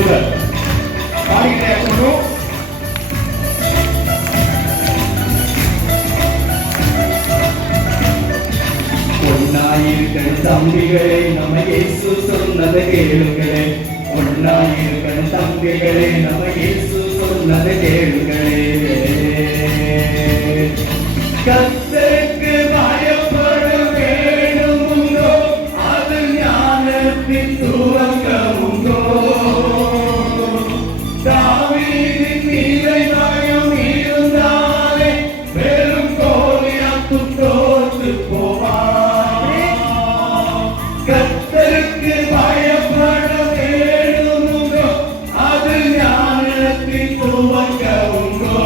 Super. பாடிக்கிட்டே இருக்கணும். ஒன்னாயிருக்கணும் தம்பிகளே, நம்ம இயேசு சொன்னதை கேளுங்களே. ஒன்னாயிருக்கணும் தம்பிகளே, நம்ம இயேசு சொன்னதை கேளுங்களே. கர்த்தருக்கு பயப்பட வேண்டுமுங்கோ, அது ஞானத்தின் துவக்கமுங்கோ. தாவீதின் மீதை பயம் இருந்தாலே வெறும் கோலியாத்து தோற்று போவான். கர்த்தருக்கு பயப்பட வேண்டுமுங்கோ, அது ஞானத்தின் துவக்கமுங்கோ.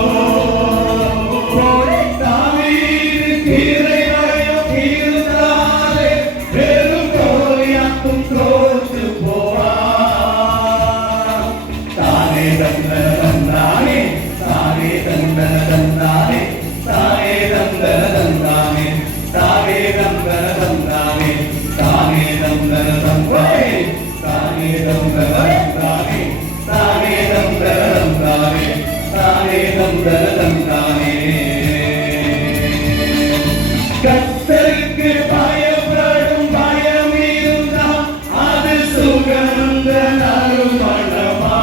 தந்தானே தானே தந்தன தந்தானே தானே தந்தன தந்தானே தானே தந்தன தந்தானே தானே தந்தன தந்தானே தானே தந்தன தந்தானே தானே தந்தன தந்தானே தானே தந்தன தந்தானே. கர்த்தருக்கு பயப்படும் பயம் இருந்தால் அது சுகந்த நறுமணமா.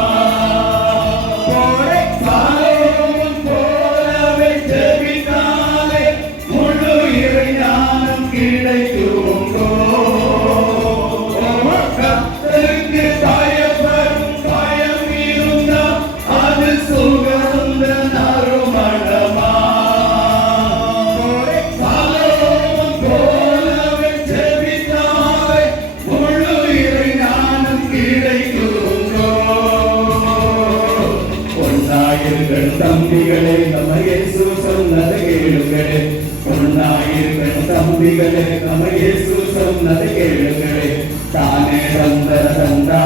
கர்த்தருக்கு பயப்படும் பயம் இருந்தால் அது சுகந்த நறுமணமா. சாலோமோன் போலவே ஜெபித்தாலே முழு இறைஞானம் கிடைக்குங்கோ. ஒன்னாயிருக்கணும் தம்பிகளே, நம்ம இயேசு சொன்னதை கேளுங்களே. ஒன்னாயிருக்கணும் தம்பிகளே, நம்ம இயேசு சொன்னதை கேளுங்களே. தானே தந்தன தந்தா